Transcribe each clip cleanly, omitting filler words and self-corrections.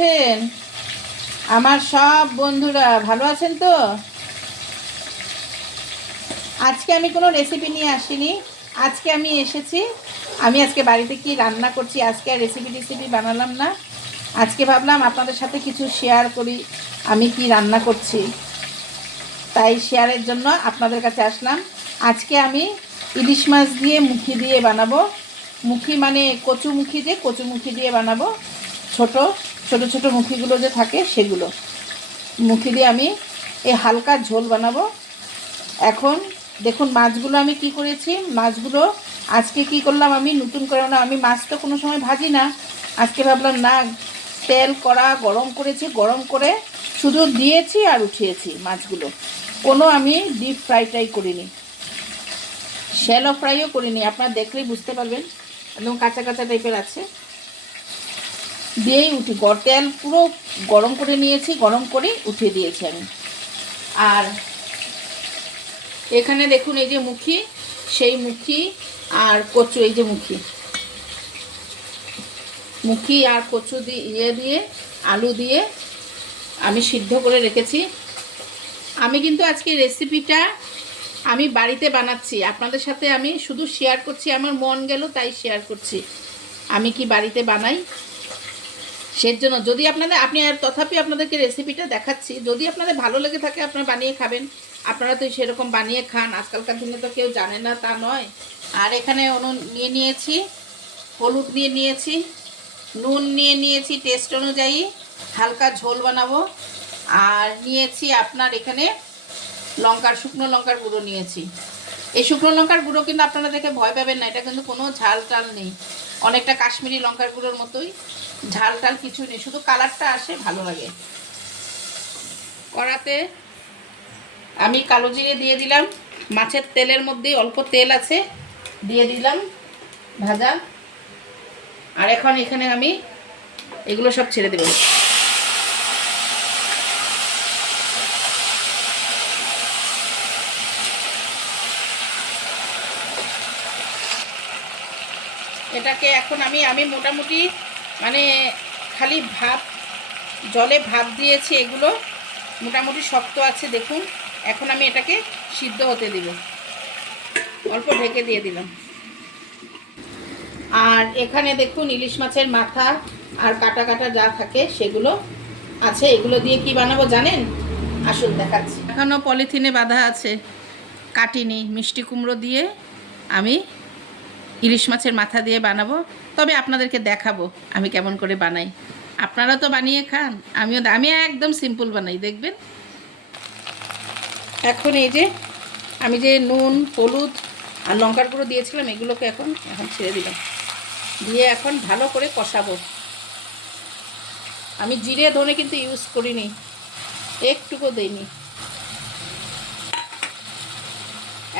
আছেন আমার সব বন্ধুরা? ভালো আছেন তো? আজকে আমি কোনো রেসিপি নিয়ে আসিনি। আজকে আমি এসেছি, আমি আজকে বাড়িতে কি রান্না করছি, আজকে আর রেসিপি বানালাম না। আজকে ভাবলাম আপনাদের সাথে কিছু শেয়ার করি, আমি কি রান্না করছি, তাই শেয়ারের জন্য আপনাদের কাছে আসলাম। আজকে আমি ইলিশ মাছ দিয়ে মুখি দিয়ে বানাবো। মুখি মানে কচুমুখি, যে কচুমুখি দিয়ে বানাবো। ছোট ছোট ছোট মুখিগুলো যে থাকে সেগুলো মুখি দিয়ে আমি এই হালকা ঝোল বানাবো। এখন দেখুন মাছগুলো আমি কি করেছি। মাছগুলো আজকে কি করলাম, আমি নতুন করে না, আমি মাছ তো কোনো সময় ভাজি না। আজকে ভাবলাম না, তেল কড়া গরম করেছি, গরম করে শুধু দিয়েছি আর উঠিয়েছি মাছগুলো। কোনো আমি ডিপ ফ্রাই করিনি, শ্যালো ফ্রাইও করিনি। আপনারা দেখলেই বুঝতে পারবেন একদম কাঁচা কাঁচা টাইপের আছে। দিয়েই উঠি, তেল পুরো গরম করে নিয়েছি, গরম করে উঠিয়ে দিয়েছি আমি। আর এখানে দেখুন এই যে মুখি, সেই মুখি আর কচু, এই যে মুখি আর কচু দিয়ে আলু দিয়ে আমি সিদ্ধ করে রেখেছি। আমি কিন্তু আজকে রেসিপিটা আমি বাড়িতে বানাচ্ছি, আপনাদের সাথে আমি শুধু শেয়ার করছি, আমার মন গেল তাই শেয়ার করছি আমি কি বাড়িতে বানাই। সেজন্য যদি তথাপি আপনাদেরকে রেসিপিটা দেখাচ্ছি, যদি আপনাদের ভালো লেগে থাকে আপনারা বানিয়ে খাবেন। আপনারা তো সেরকম বানিয়ে খান, আজকালকার দিনে তো কেউ জানে না তা নয়। আর এখানে নিয়ে নিয়েছি হলুদ, নিয়ে নিয়েছি নুন, নিয়ে নিয়েছি টেস্ট অনুযায়ী, হালকা ঝোল বানাবো। আর নিয়েছি আপনার এখানে শুকনো লঙ্কার গুঁড়ো নিয়েছি। এই শুকনো লঙ্কার গুঁড়ো কিন্তু আপনারা দেখে ভয় পাবেন না, এটা কিন্তু কোনো ঝাল টাল নেই, অনেকটা কাশ্মীরি লঙ্কার গুঁড়োর মতোই, ঝাল টাল কিছুই নেই, শুধু কালারটা আসে, ভালো লাগে। কড়াতে আমি কালো জিরে দিয়ে দিলাম, মাছের তেলের মধ্যেই অল্প তেল আছে, দিয়ে দিলাম ভাজা। আর এখন এখানে আমি এগুলো সব ছেড়ে দেব। এটাকে এখন আমি মোটামুটি মানে খালি জলে ভাপ দিয়েছি, এগুলো মোটামুটি শক্ত আছে দেখুন। এখন আমি এটাকে সিদ্ধ হতে দিব, অল্প ঢেকে দিয়ে দিলাম। আর এখানে দেখুন ইলিশ মাছের মাথা আর কাটা কাটা যা থাকে সেগুলো আছে, এগুলো দিয়ে কি বানাবো জানেন? আসুন দেখাচ্ছি। এখনও পলিথিনে বাঁধা আছে, কাটিনি। মিষ্টি কুমড়ো দিয়ে আমি ইলিশ মাছের মাথা দিয়ে বানাবো, তবে আপনাদেরকে দেখাবো আমি কেমন করে বানাই। আপনারা তো বানিয়ে খান, আমি একদম সিম্পল বানাই, দেখবেন। এখন এই যে আমি যে নুন, হলুদ আর লঙ্কার গুঁড়ো দিয়েছিলাম, এগুলোকে এখন ছেড়ে দিলাম, দিয়ে এখন ভালো করে কষাবো। আমি জিরে ধনে কিন্তু ইউজ করিনি, একটুকু দেইনি।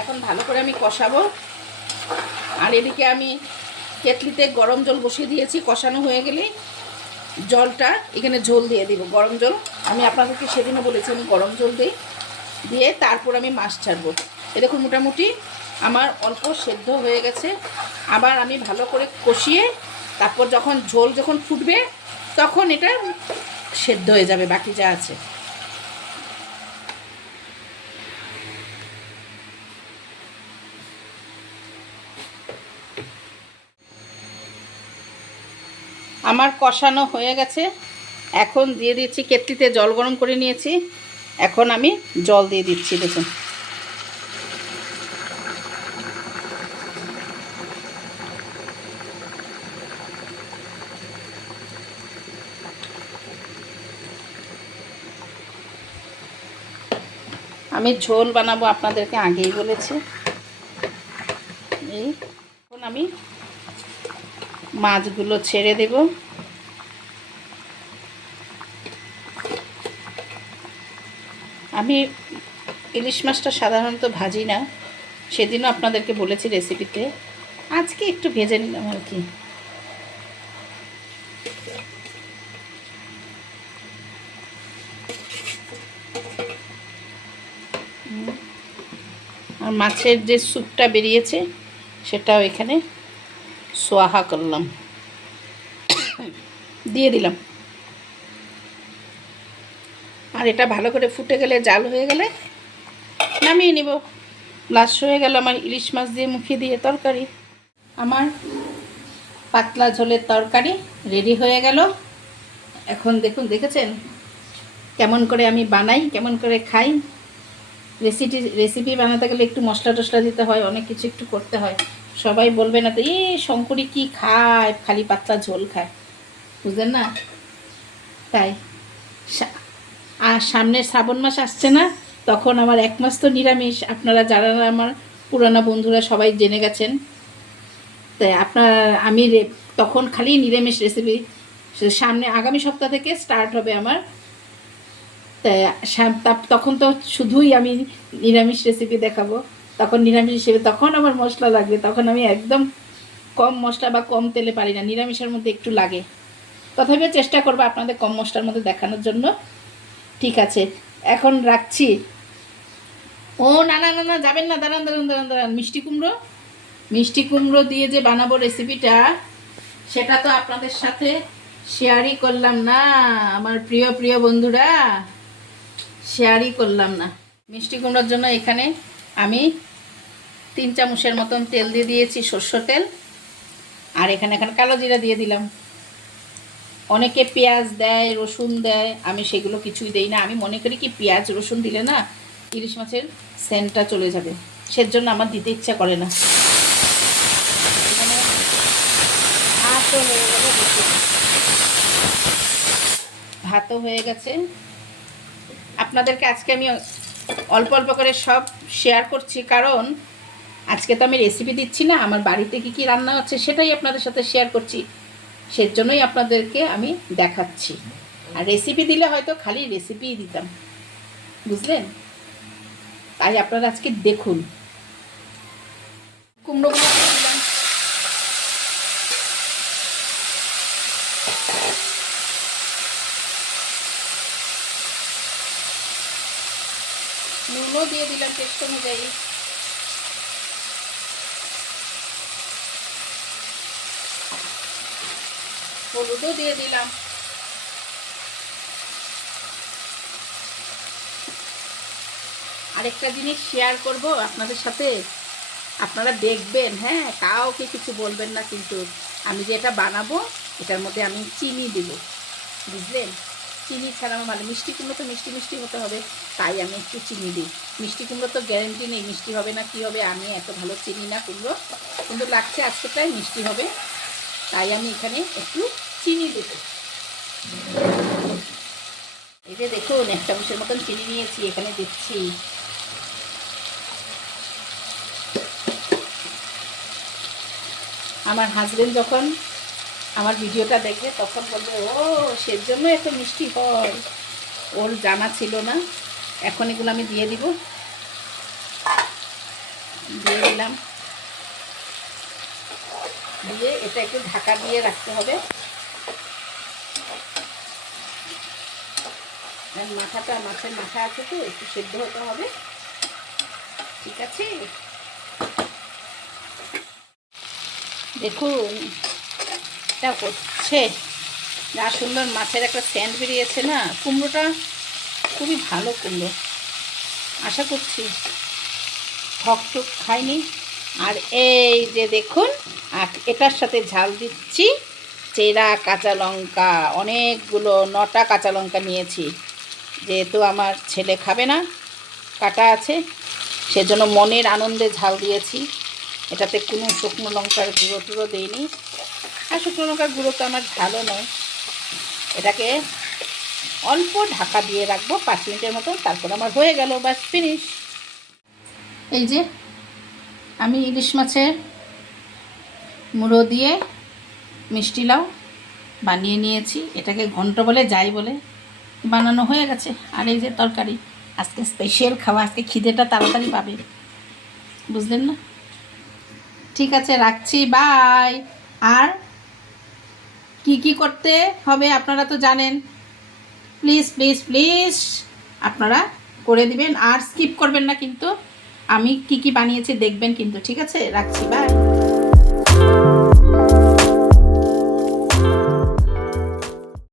এখন ভালো করে আমি কষাবো। আর এদিকে আমি কেটলিতে গরম জল বসিয়ে দিয়েছি, কষানো হয়ে গেলে জলটা এখানে ঝোল দিয়ে দিব, গরম জল। আমি আপনাদেরকে সেদিনও বলেছি আমি গরম জল দিয়ে তারপর আমি মাছ ছাড়বো। এ দেখুন মোটামুটি আমার অল্প সেদ্ধ হয়ে গেছে। আবার আমি ভালো করে কষিয়ে তারপর ঝোল যখন ফুটবে তখন এটা সেদ্ধ হয়ে যাবে বাকি যা আছে। আমার কষানো হয়ে গেছে, এখন দিয়ে দিচ্ছি, কেটলিতে জল গরম করে নিয়েছি, এখন আমি জল দিয়ে দিচ্ছি। দেখুন আমি ঝোল বানাবো, আপনাদেরকে আগেই বলেছি। এই এখন আমি মাছগুলো ছেড়ে দেব। আমি ইলিশ মাছটা সাধারণত ভাজি না, সেদিনও আপনাদেরকে বলেছি রেসিপিতে, আজকে একটু ভেজে নিলাম আর কি। আর মাছের যে স্যুপটা বেরিয়েছে সেটাও এখানে সোয়াহা করলাম, দিয়ে দিলাম। আর এটা ভালো করে ফুটে গেলে, জাল হয়ে গেলে নামিয়ে নিব। লাস্ট হয়ে গেল আমার ইলিশ মাছ দিয়ে মুখে দিয়ে তরকারি। আমার পাতলা ঝোলের তরকারি রেডি হয়ে গেল। এখন দেখুন, দেখেছেন কেমন করে আমি বানাই, কেমন করে খাই। রেসিপি বানাতে গেলে একটু মশলা টশলা দিতে হয়, অনেক কিছু একটু করতে হয়। সবাই বলবে না তো, শঙ্করী কি খায়, খালি পাতলা ঝোল খায়, বুঝলেন না? তাই আর সামনে শ্রাবণ মাস আসছে না, তখন আমার 1 মাস তো নিরামিষ। আপনারা যারা আমার পুরানো বন্ধুরা সবাই জেনে গেছেন। তাই আমি তখন খালি নিরামিষ রেসিপি, সামনে আগামী সপ্তাহ থেকে স্টার্ট হবে আমার। তাই তখন তো শুধুই আমি নিরামিষ রেসিপি দেখাবো। তখন নিরামিষ হিসেবে তখন আমার মশলা লাগবে, তখন আমি একদম কম মশলা বা কম তেলে পারি না, নিরামিষের মধ্যে একটু লাগে। তথাপিও চেষ্টা করবো আপনাদের কম মশলার মধ্যে দেখানোর জন্য। ঠিক আছে, এখন রাখছি। ও না না না না, যাবেন না, দাঁড়ান দাঁড়ান দাঁড়ান দাঁড়ান। মিষ্টি কুমড়ো দিয়ে যে বানাবো রেসিপিটা, সেটা তো আপনাদের সাথে শেয়ারই করলাম না আমার প্রিয় প্রিয় বন্ধুরা, শেয়ারই করলাম না। মিষ্টি কুমড়োর জন্য এখানে আমি 3 চামচের মতন তেল দিয়ে দিয়েছি, সরষের তেল। আর এখানে কালো জিরা দিয়ে দিলাম। অনেকে পেঁয়াজ দেয়, রসুন দেয়, আমি সেগুলো কিছুই দেই না। আমি মনে করি কি, পেঁয়াজ রসুন দিলে না ইলিশ মাছের সেন্টটা চলে যাবে, সেজন্য আমার দিতে ইচ্ছা করে না। এখানে ভাতও হয়ে গেছে। আপনাদেরকে আজকে আমি অল্প অল্প করে সব শেয়ার করছি, কারণ আজকে তো আমি রেসিপি দিচ্ছি না, আমার বাড়িতে কী কী রান্না হচ্ছে সেটাই আপনাদের সাথে শেয়ার করছি। সেজন্যই আপনাদেরকে আমি দেখাচ্ছি। আর রেসিপি দিলে হয়তো খালি রেসিপিই দিতাম, বুঝলেন? তাই আপনারা আজকে দেখুন। কুমড়োগুলো দিলাম, নুনও দিয়ে দিলাম টেস্ট অনুযায়ী। হলুদও দিয়ে দিলাম। আরেকটা জিনিস শেয়ার করব আপনাদের সাথে, আপনারা দেখবেন, হ্যাঁ, কাউকে কিছু বলবেন না কিন্তু, আমি যে এটা বানাবো এটার মধ্যে আমি চিনি দেব, বুঝলেন? চিনি ছাড়া আমার ভালো, মিষ্টি কুমড়ো তো মিষ্টি মিষ্টি হতে হবে, তাই আমি একটু চিনি দিই। মিষ্টি কুমড়ো তো গ্যারেন্টি নেই মিষ্টি হবে না কি হবে, আমি এত ভালো চিনি না কুমড়ো, কিন্তু লাগছে আজকেটাই মিষ্টি হবে, তাই আমি এখানে একটু চিনি দেব। এই যে দেখুন, 1 চামচের মতন চিনি নিয়েছি, এখানে দিচ্ছি। আমার হাজবেন্ড যখন আমার ভিডিওটা দেখবে তখন বলবে, ও সেজন্য এত মিষ্টি হয়, ওর জানা ছিল না। এখন এগুলো আমি দিয়ে দিব, দিয়ে দিলাম। দিয়ে এটা একটু ঢাকা দিয়ে রাখতে হবে। মাছের মাথা আছে তো, একটু সেদ্ধ হতে হবে, ঠিক আছে? দেখুন এটা হচ্ছে, যা সুন্দর মাছের একটা সেন্ট বেরিয়েছে না। কুমড়োটা খুবই ভালো কুমড়ো, আশা করছি ঠক ঠক খাইনি। আর এই যে দেখুন, আর এটার সাথে ঝাল দিচ্ছি চেরা কাঁচা লঙ্কা, অনেকগুলো 9টা কাঁচা লঙ্কা নিয়েছি, যেহেতু আমার ছেলে খাবে না, কাটা আছে, সেজন্য মনের আনন্দে ঝাল দিয়েছি। এটাতে কোনো শুকনো লঙ্কার গুঁড়ো টুড়ো দিইনি, আর শুকনো লঙ্কার গুঁড়ো তো আমার ভালো নয়। এটাকে অল্প ঢাকা দিয়ে রাখবো 5 মিনিটের মতো, তারপর আমার হয়ে গেল, বাস ফিনিশ। এই যে আমি ইলিশ মাছের মুড়ো দিয়ে মিষ্টি লাউ বানিয়ে নিয়েছি, এটাকে ঘন্ট বলে যাই বলে, বানানো হয়ে গেছে। আর এই যে তরকারি, আজকে স্পেশাল খাওয়া, আজকে খিদেটা তাড়াতাড়ি পাবে, বুঝলেন না? ঠিক আছে, রাখছি, বাই। আর কি কি করতে হবে আপনারা তো জানেন, প্লিজ প্লিজ প্লিজ আপনারা করে দিবেন, আর স্কিপ করবেন না কিন্তু। আমি কি কি বানিয়েছি দেখবেন কিন্তু, ঠিক আছে? রাখছি, বাই।